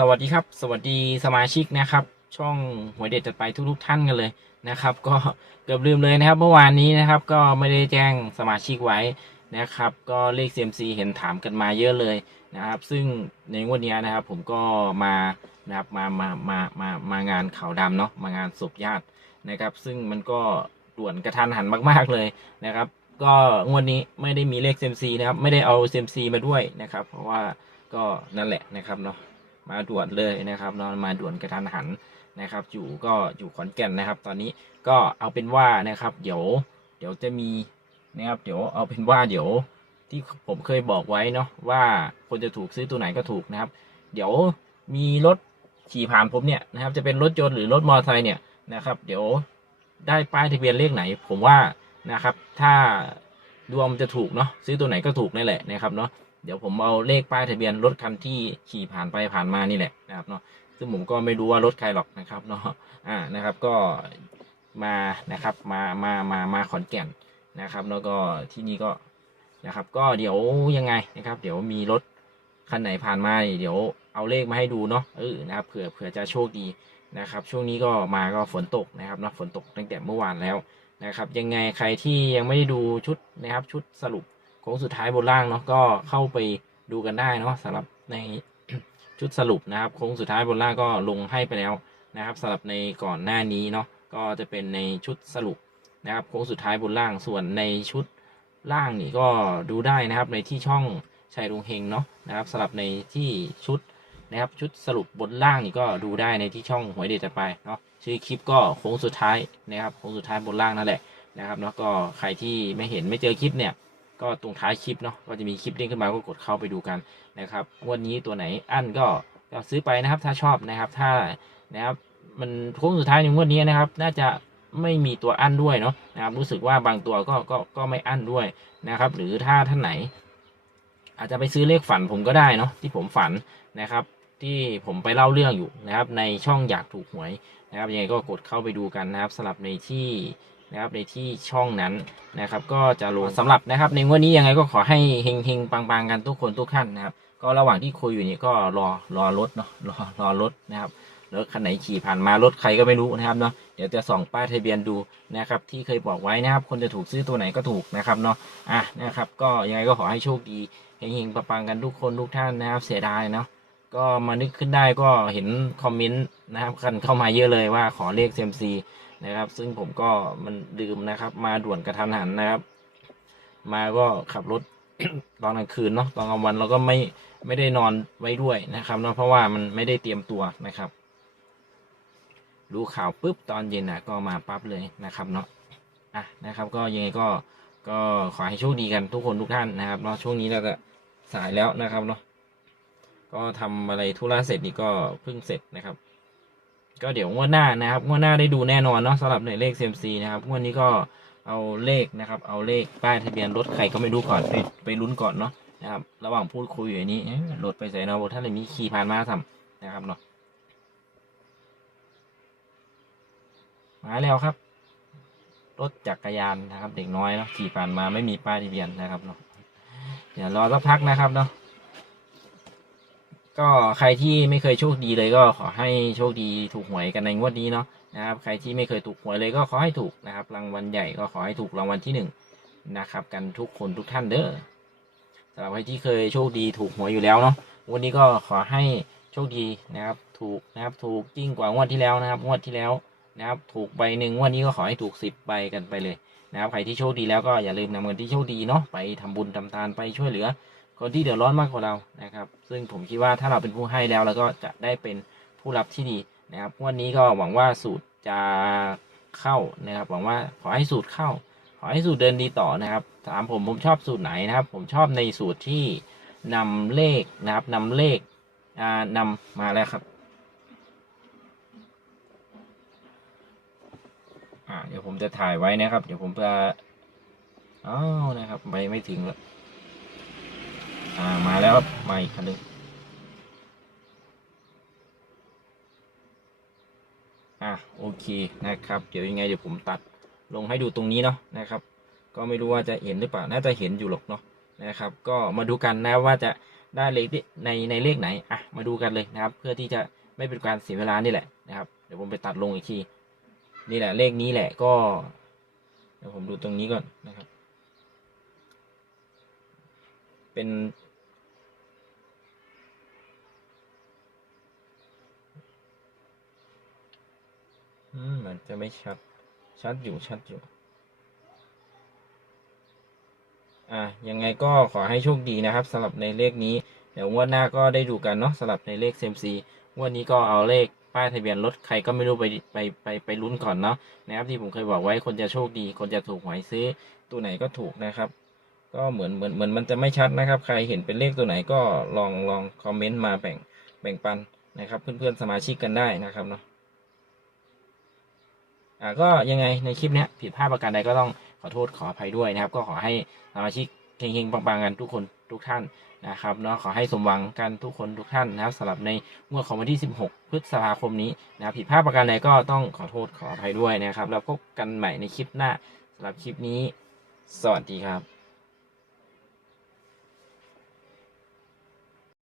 สวัสดีครับ สวัสดีสมาชิกนะครับ ช่องหวยเด็ดจัดไปทุกๆท่านกันเลยนะครับ ก็เกือบลืมเลยนะครับ เมื่อวานนี้นะครับ ก็ไม่ได้แจ้งสมาชิกไว้นะครับ ก็เลข CMC เห็นถามกันมาเยอะเลยนะครับ ซึ่งในวดเนี้นะครับ ผมก็มานะครับมามามามามางานขาวดำเนาะมางานศพญาตินะครับ ซึ่งมันก็ด่วนกระทันหันมาก ๆเลยนะครับ ก็งวดนี้ไม่ได้มีเลข CMC นะครับ ไม่ได้เอา CMC มาด้วยนะครับ เพราะว่าก็นั่นแหละนะครับเนาะ มาด่วนเลยนะครับเนอนมาด่วนกระทันหันนะครับ อยู่ก็อยู่ขอนแก่นนะครับ ตอนนี้ก็เอาเป็นว่านะครับ เดี๋ยว เดี๋ยวจะมีนะครับเดี๋ยวเอาเป็นว่าเดี๋ยวที่ผมเคยบอกไว้เนาะว่าคนจะถูกซื้อตัวไหนก็ถูกนะครับ เดี๋ยวมีรถขี่ผ่านผมเนี่ยนะครับ จะเป็นรถยนต์หรือรถมอเตอร์ไซค์เนี่ยนะครับ เดี๋ยวได้ป้ายทะเบียนเลขไหน ผมว่านะครับ ถ้าดวงมันจะถูกเนาะซื้อตัวไหนก็ถูกนั่นแหละนะครับเนาะ ดี๋ยวผมเอาเลขป้ายทะเบียนรถคันที่ขี่ผ่านไปผ่านมานี่แหละนะครับเนาะซึ่งผมก็ไม่รู้ว่ารถใครหรอกนะครับเนาะอ่านะครับก็มานะครับมามามามาขอนแก่นนะครับ แล้วก็ที่นี่ก็นะครับ ก็เดี๋ยวยังไงนะครับ เดี๋ยวมีรถคันไหนผ่านมาเดี๋ยวเอาเลขมาให้ดูเนาะเออนะครับเผื่อเผื่อจะโชคดีนะครับ ช่วงนี้ก็มาก็ฝนตกนะครับเนาะฝนตกตั้งแต่เมื่อวานแล้วนะครับ ยังไงใครที่ยังไม่ได้ดูชุดนะครับชุดสรุป โค้งสุดท้ายบนล่างเนาะก็เข้าไปดูกันได้เนาะสำหรับในชุดสรุปนะครับโค้งสุดท้ายบนล่างก็ลงให้ไปแล้วนะครับสำหรับในก่อนหน้านี้เนาะก็จะเป็นในชุดสรุปนะครับโค้งสุดท้ายบนล่างส่วนในชุดล่างนี่ก็ดูได้นะครับในที่ช่องชัยรุงเฮงเนาะนะครับสำหรับในที่ชุดนะครับชุดสรุปบนล่างนี่ก็ดูได้ในที่ช่องหวยเด็ดจะไปเนาะชื่อคลิปก็โค้งสุดท้ายนะครับโค้งสุดท้ายบนล่างนั่นแหละนะครับเนาะก็ใครที่ไม่เห็นไม่เจอคลิปเนี่ย ก็ตรงท้ายคลิปเนาะก็จะมีคลิปเด้งขึ้นมาก็กดเข้าไปดูกันนะครับงวันนี้ตัวไหนอั้นก็ก็ซื้อไปนะครับ ถ้าชอบนะครับถ้านะครับมันโค้งสุดท้ายในงวดนี้นะครับ น่าจะไม่มีตัวอั้นด้วยเนาะนะครับรู้สึกว่าบางตัวก็ก็ก็ไม่อั้นด้วยนะครับ หรือถ้าท่านไหน อาจจะไปซื้อเลขฝันผมก็ได้เนาะที่ผมฝันนะครับ ที่ผมไปเล่าเรื่องอยู่นะครับ ในช่องอยากถูกหวยนะครับยังไงก็กดเข้าไปดูกันนะครับสลับในที่ นะครับในที่ช่องนั้นนะครับ ก็จะลงสำหรับนะครับ ในงวดนี้ยังไงก็ขอให้เฮงเฮงปังปังๆกันทุกคนทุกท่านนะครับ ก็ระหว่างที่คุยอยู่นี่ก็รอรอรถเนาะรอรอรถนะครับรถคันไหนขี่ผ่านมารถใครก็ไม่รู้นะครับเนาะเดี๋ยวจะส่องป้ายทะเบียนดูนะครับที่เคยบอกไว้นะครับ คนจะถูกซื้อตัวไหนก็ถูกนะครับเนาะอะนะครับ ก็ยังไงก็ขอให้โชคดีเฮงเฮงปังปังๆกันทุกคนทุกท่านนะครับ เสียดายเนาะก็มานึกขึ้นได้ก็เห็นคอมเมนต์นะครับกันเข้ามาเยอะเลยว่าขอเลขเซมซี นะครับ ซึ่งผมก็มันลืมนะครับ มาด่วนกระทันหันนะครับ มาก็ขับรถตอนกลางคืนเนาะตอนกลางวันเราก็ไม่ไม่ได้นอนไว้ด้วยนะครับเนาะเพราะว่ามันไม่ได้เตรียมตัวนะครับ รู้ข่าวปุ๊บตอนเย็นนะก็มาปั๊บเลยนะครับเนาะอะนะครับ ก็ยังไงก็ก็ขอให้โชคดีกันทุกคนทุกท่านนะครับเนาะช่วงนี้เราก็สายแล้วนะครับเนาะก็ทำอะไรธุระเสร็จนี่ก็เพิ่งเสร็จนะครับ ก็เดี๋ยวงวดหน้านะครับงวดหน้าได้ดูแน่นอนเนาะสำหรับในเลข CMC นะครับงวดนี้ก็เอาเลขนะครับ เอาเลขป้ายทะเบียนรถใครก็ไม่รู้ก่อนไปไปลุ้นก่อนเนาะนะครับ ระหว่างพูดคุยอยู่นี้รถไปใส่นาะบท่านเลยมีขี่ผ่านมาทำนะครับเนาะมาแล้วครับ รถจักรยานนะครับ เด็กน้อยเนาะขี่ผ่านมาไม่มีป้ายทะเบียนนะครับเนาะเดี๋ยวรอสักพักนะครับเนาะ ก็ใครที่ไม่เคยโชคดีเลยก็ขอให้โชคดีถูกหวยกันในงวดนี้เนาะนะครับ ใครที่ไม่เคยถูกหวยเลยก็ขอให้ถูกนะครับ รางวัลใหญ่ก็ขอให้ถูกรางวัลที่หนึ่งนะครับ กันทุกคนทุกท่านเด้อสำหรับใครที่เคยโชคดีถูกหวยอยู่แล้วเนาะวันนี้ก็ขอให้โชคดีนะครับ ถูกนะครับ ถูกยิ่งกว่างวดที่แล้วนะครับงวดที่แล้วนะครับ ถูกใบหนึ่งวันนี้ก็ขอให้ถูกสิบใบกันไปเลยนะครับ ใครที่โชคดีแล้วก็อย่าลืมนำเงินที่โชคดีเนาะไปทำบุญทำทานไปช่วยเหลือ คนที่เดือดร้อนมากกว่าเรานะครับ ซึ่งผมคิดว่าถ้าเราเป็นผู้ให้แล้วเราก็จะได้เป็นผู้รับที่ดีนะครับวันนี้ก็หวังว่าสูตรจะเข้านะครับ หวังว่าขอให้สูตรเข้า ขอให้สูตรเดินดีต่อนะครับถามผมผมชอบสูตรไหนนะครับ ผมชอบในสูตรที่นำเลขนะครับนำเลขอ่านำมาแล้วครับอ่าเดี๋ยวผมจะถ่ายไว้นะครับ เดี๋ยวผมจะอ้าวนะครับ ไปไม่ถึงแล้ว อ่ามาแล้วครับมาอีกคันหนึงอะโอเคนะครับ เดี๋ยวยังไงเดี๋ยวผมตัดลงให้ดูตรงนี้เนาะนะครับ ก็ไม่รู้ว่าจะเห็นหรือเปล่าน่าจะเห็นอยู่หรอกเนาะนะครับ ก็มาดูกันนะว่าจะได้เลขที่ในในเลขไหนอะมาดูกันเลยนะครับ เพื่อที่จะไม่เป็นการเสียเวลานี่แหละนะครับ เดี๋ยวผมไปตัดลงอีกทีนี่แหละเลขนี้แหละก็เดี๋ยวผมดูตรงนี้ก่อนนะครับ เป็น อืมเหมือน จะไม่ชัด ชัดอยู่ชัดอยู่ อะยังไงก็ขอให้โชคดีนะครับสำหรับในเลขนี้ เดี๋ยวงวดหน้าก็ได้ดูกันเนาะสำหรับในเลขเซมซีงวดนี้ก็เอาเลขป้ายทะเบียนรถใครก็ไม่รู้ไปไปไปไปลุ้นก่อนเนาะนะครับที่ผมเคยบอกไว้คนจะโชคดี คนจะถูกหวยซื้อตัวไหนก็ถูกนะครับ ก็เหมือนเหมือนเหมือนมันจะไม่ชัดนะครับ ใครเห็นเป็นเลขตัวไหนก็ลองลองคอมเมนต์มาแบ่งแบ่งปันนะครับ เพื่อนๆสมาชิกกันได้นะครับเนาะ อ่าก็ยังไงในคลิปเนี้ยผิดพลาดประการใดก็ต้องขอโทษขออภัยด้วยนะครับ ก็ขอให้สมาชิกเฮงๆปังๆกันทุกคนทุกท่านนะครับเนาะขอให้สมหวังกันทุกคนทุกท่านนะครับสำหรับในงวดของวันที่ 16 พฤษภาคมนี้นะผิดพลาดประการใดก็ต้องขอโทษขออภัยด้วยนะครับ แล้วพบกันใหม่ในคลิปหน้าสำหรับคลิปนี้ สวัสดีครับ